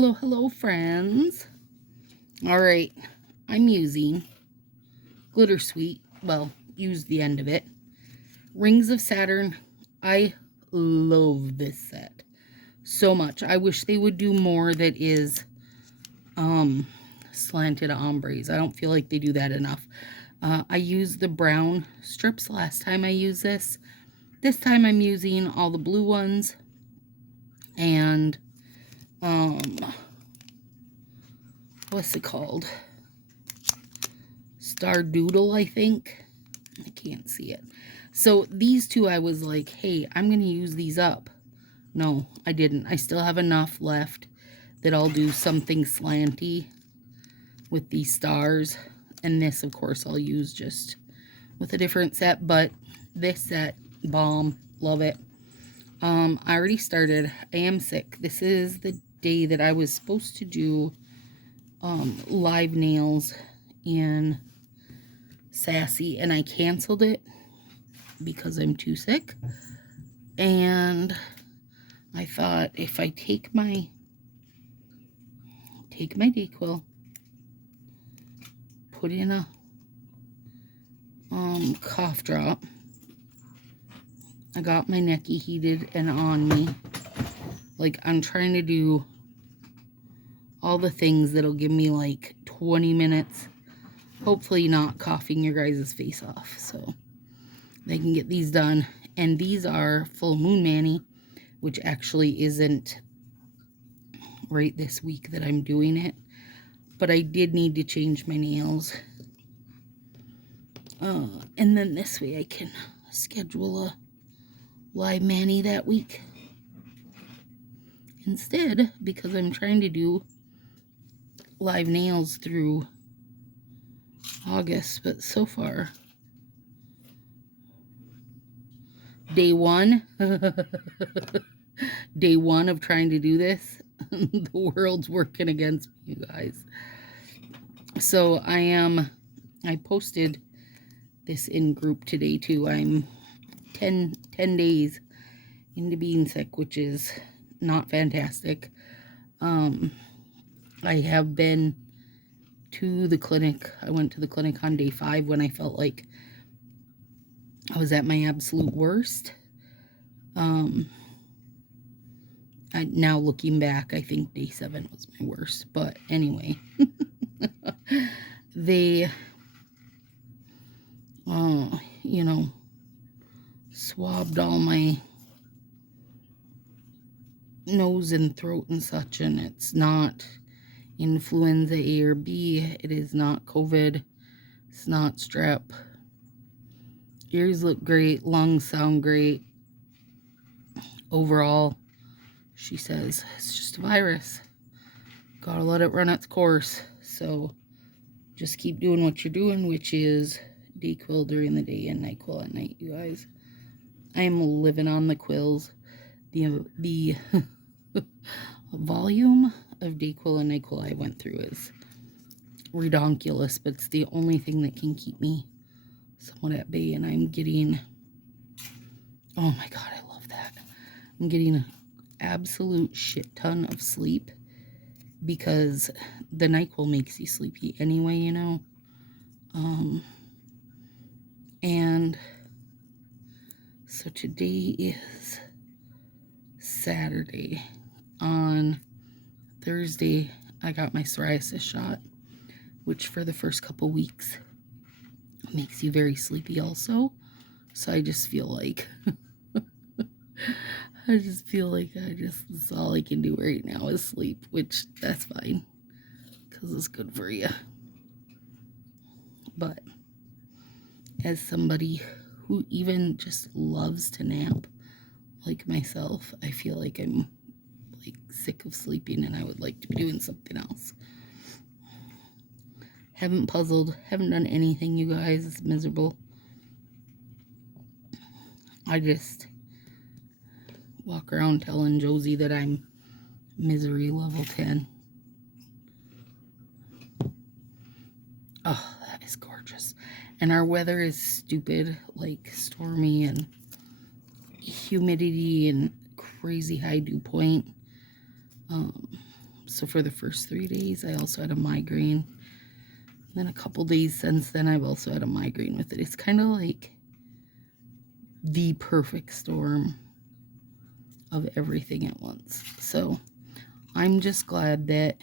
Hello, hello, friends. All right, I'm using Glitter Sweet. Well, use the end of it. Rings of Saturn. I love this set so much. I wish they would do more that is slanted ombres. I don't feel like they do that enough. I used the brown strips last time I used this. This time I'm using all the blue ones and what's it called? Star Doodle, I think. I can't see it. So these two, I was like, hey, I'm going to use these up. No, I didn't. I still have enough left that I'll do something slanty with these stars. And this, of course, I'll use just with a different set. But this set, bomb. Love it. I already started. I am sick. This is the day that I was supposed to do live nails in Sassy, and I canceled it because I'm too sick. And I thought if I take my Dayquil, put in a cough drop. I got my necky heated and on me. Like, I'm trying to do all the things that'll give me like 20 minutes. Hopefully not coughing your guys' face off. So they can get these done. And these are Full Moon Mani, which actually isn't right this week that I'm doing it. But I did need to change my nails. And then this way I can schedule a live mani that week. Instead, because I'm trying to do live nails through August, but so far, day one of trying to do this, the world's working against me, you guys. So I posted this in group today too. I'm 10 days into being sick, which is not fantastic. I have been to the clinic. I went to the clinic on day 5 when I felt like I was at my absolute worst. Now looking back, I think day 7 was my worst. But anyway, they, you know, swabbed all my nose and throat and such, and it's not influenza A or B. It is not COVID. It's not strep. Ears look great. Lungs sound great. Overall, she says it's just a virus. Gotta let it run its course. So just keep doing what you're doing, which is Dayquil during the day and NyQuil at night, you guys. I am living on the quills. The volume of Dayquil and NyQuil I went through is redonkulous, but it's the only thing that can keep me somewhat at bay. And I'm getting, oh my god, I love that. I'm getting an absolute shit ton of sleep because the NyQuil makes you sleepy anyway, you know. And so today is Saturday. On Thursday, I got my psoriasis shot, which for the first couple weeks makes you very sleepy also. So I just feel like that's all I can do right now is sleep, which that's fine because it's good for you. But as somebody who even just loves to nap like myself, I feel like I'm like sick of sleeping and I would like to be doing something else. Haven't puzzled, haven't done anything, you guys. It's miserable. I just walk around telling Josie that I'm misery level 10. Oh, that is gorgeous. And our weather is stupid, like stormy and humidity and crazy high dew point. So for the first 3 days, I also had a migraine. Then a couple days since then, I've also had a migraine with it. It's kind of like the perfect storm of everything at once. So I'm just glad that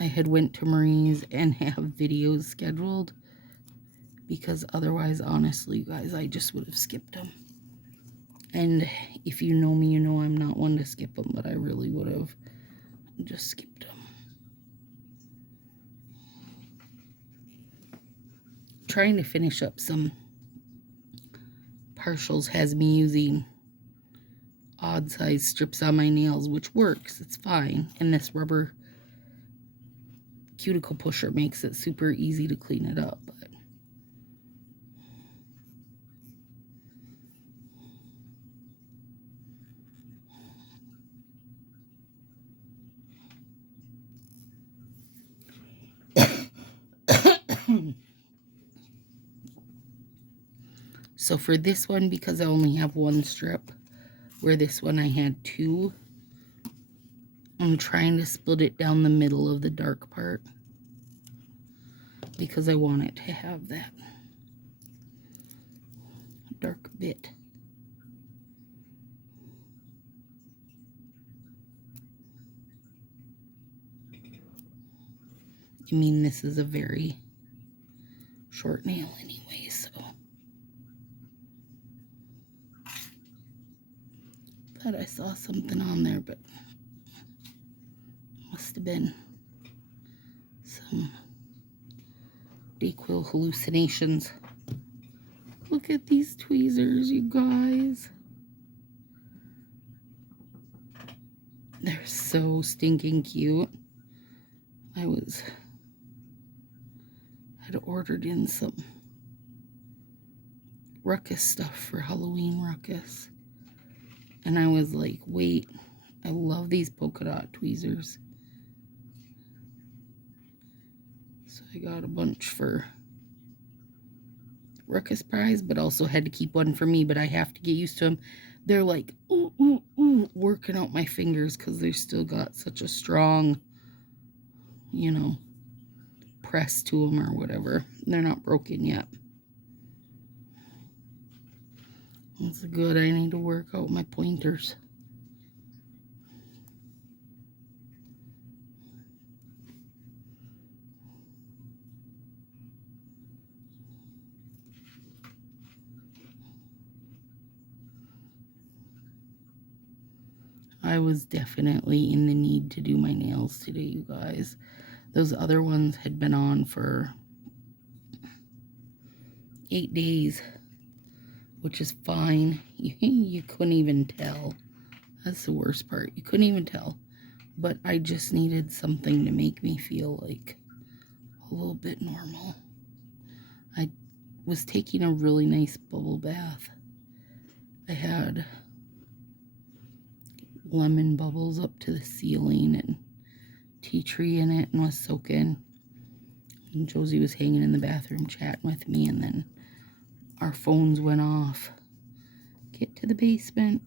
I had went to Marie's and have videos scheduled, because otherwise, honestly, you guys, I just would have skipped them. And if you know me, you know I'm not one to skip them, but I really would have just skipped them. Trying to finish up some partials has me using odd size strips on my nails, which works. It's fine. And this rubber cuticle pusher makes it super easy to clean it up. But so for this one, because I only have one strip, where this one I had two, I'm trying to split it down the middle of the dark part, because I want it to have that dark bit. I mean, this is a very short nail anyway, so. Thought I saw something on there, but must have been some Dayquil hallucinations. Look at these tweezers, you guys. They're so stinking cute. I'd ordered in some ruckus stuff for Halloween ruckus. And I was like, wait, I love these polka dot tweezers. So I got a bunch for ruckus prize, but also had to keep one for me, but I have to get used to them. They're like, ooh, ooh, ooh, working out my fingers, because they've still got such a strong, you know, press to them or whatever. They're not broken yet. That's good. I need to work out my pointers. I was definitely in the need to do my nails today, you guys. Those other ones had been on for 8 days, which is fine. You couldn't even tell. That's the worst part. You couldn't even tell. But I just needed something to make me feel like a little bit normal. I was taking a really nice bubble bath. I had lemon bubbles up to the ceiling and tea tree in it, and was soaking. And Josie was hanging in the bathroom chatting with me, and then our phones went off. Get to the basement.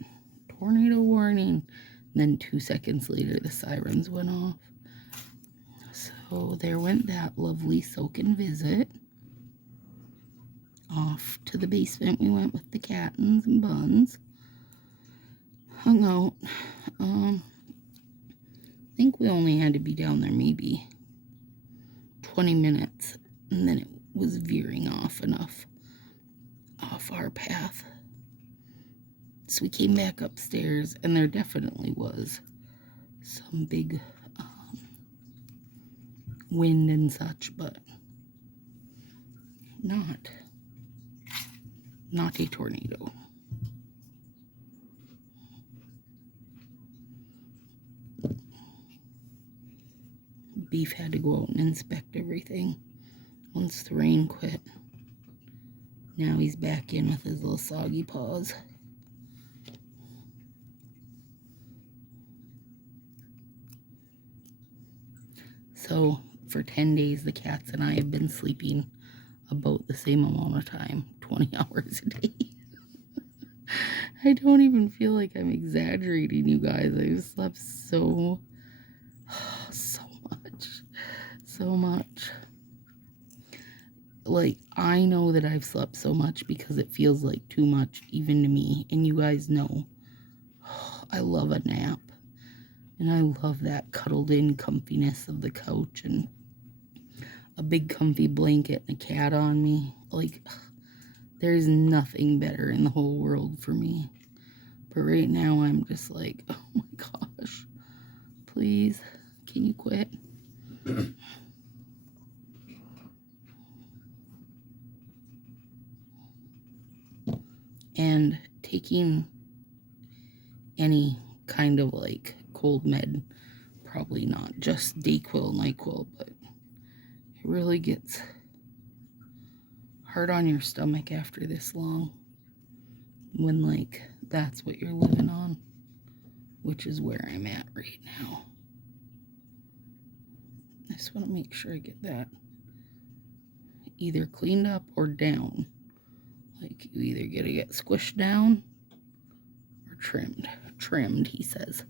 Tornado warning. And then 2 seconds later, the sirens went off. So there went that lovely soaking visit. Off to the basement we went with the Cattons and Buns. Hung out. I think we only had to be down there maybe 20 minutes, and then it was veering off enough off our path. So we came back upstairs, and there definitely was some big wind and such, but not a tornado. Beef had to go out and inspect everything once the rain quit. Now he's back in with his little soggy paws. So for 10 days, the cats and I have been sleeping about the same amount of time, 20 hours a day. I don't even feel like I'm exaggerating, you guys. I've slept so so much. Like, I know that I've slept so much because it feels like too much even to me. And you guys know, I love a nap. And I love that cuddled in comfiness of the couch and a big comfy blanket and a cat on me. Like, there's nothing better in the whole world for me. But right now I'm just like, oh my gosh, please, can you quit? And taking any kind of like cold med, probably not just Dayquil, NyQuil, but it really gets hard on your stomach after this long when like that's what you're living on, which is where I'm at right now. I just want to make sure I get that either cleaned up or down. Like, you either gotta get squished down or trimmed. Trimmed, he says.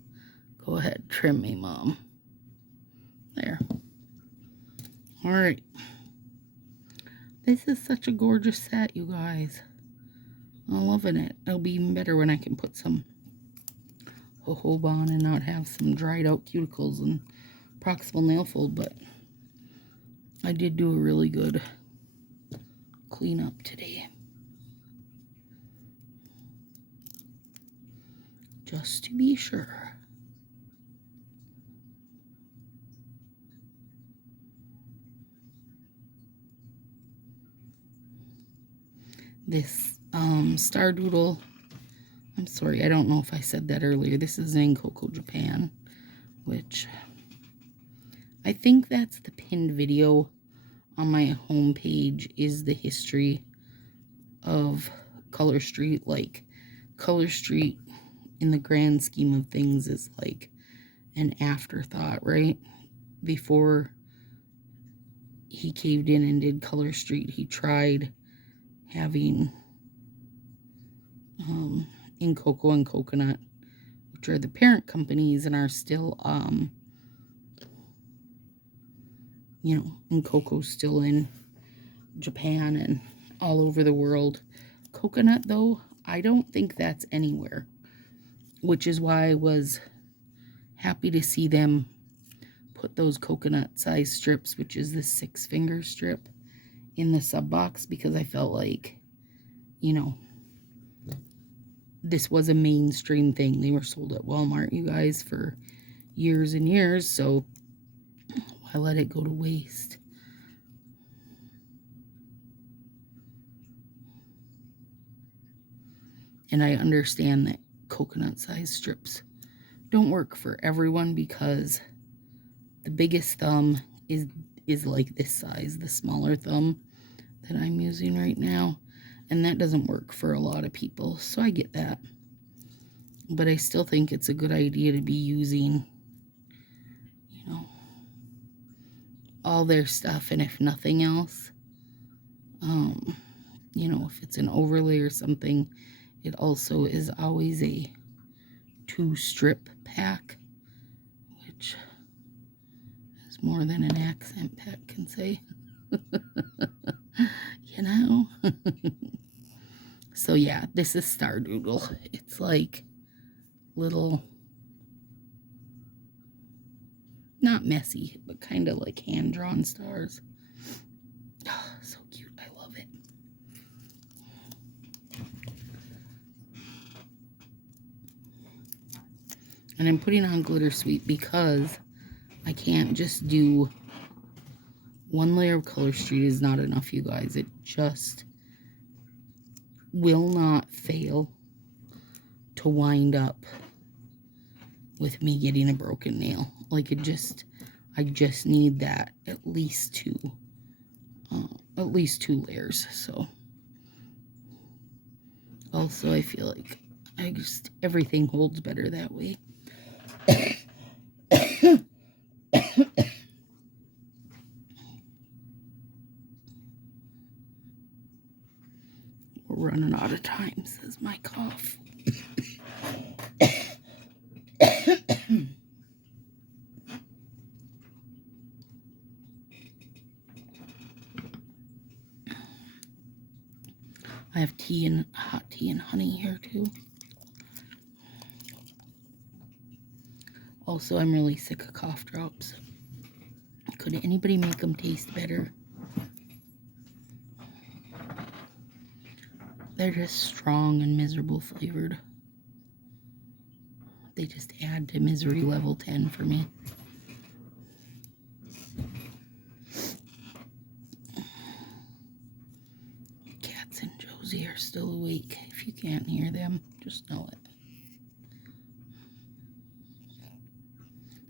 Go ahead, trim me, Mom. There. Alright. This is such a gorgeous set, you guys. I'm loving it. It'll be even better when I can put some jojoba on and not have some dried out cuticles and proximal nail fold, but I did do a really good cleanup today. Just to be sure. This Star Doodle, I'm sorry, I don't know if I said that earlier. This is in Coco, Japan, which I think that's the pinned video on my homepage, is the history of Color Street. Like, Color Street in the grand scheme of things is like an afterthought, right? Before he caved in and did Color Street, he tried having in Coco and Coconut, which are the parent companies and are still you know, and Coco's still in Japan and all over the world. Coconut, though, I don't think that's anywhere, which is why I was happy to see them put those coconut size strips, which is the 6-finger strip, in the sub box, because I felt like, you know, this was a mainstream thing. They were sold at Walmart, you guys, for years and years, so why let it go to waste? And I understand that coconut size strips don't work for everyone, because the biggest thumb is like this size, the smaller thumb that I'm using right now, and that doesn't work for a lot of people, so I get that. But I still think it's a good idea to be using, you know, all their stuff, and if nothing else, you know, if it's an overlay or something, it also is always a 2-strip pack, which is more than an accent pack can say. You know? So yeah, this is Star Doodle. It's like little, not messy, but kind of like hand-drawn stars. Oh, so cute. I love it. And I'm putting on Glitter Sweet because I can't just do one layer of Color Street. Is not enough, you guys. It just will not fail to wind up with me getting a broken nail. Like, it just, I just need that at least two layers. So also I feel like everything holds better that way. We're running out of time, says my cough. I have tea and hot tea and honey here too. Also, I'm really sick of cough drops. Could anybody make them taste better? They're just strong and miserable flavored. They just add to misery level 10 for me. Cats and Josie are still awake. If you can't hear them, just know it.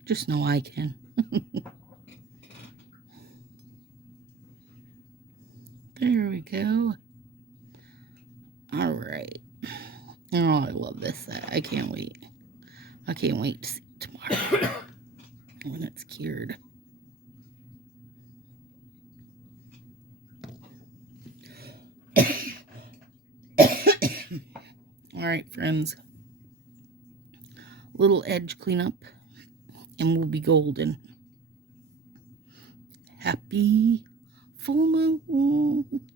Just know I can. There we go. All right. Oh, I love this. I can't wait. I can't wait to see it tomorrow when it's cured. All right, friends. Little edge cleanup, and we'll be golden. Happy full moon.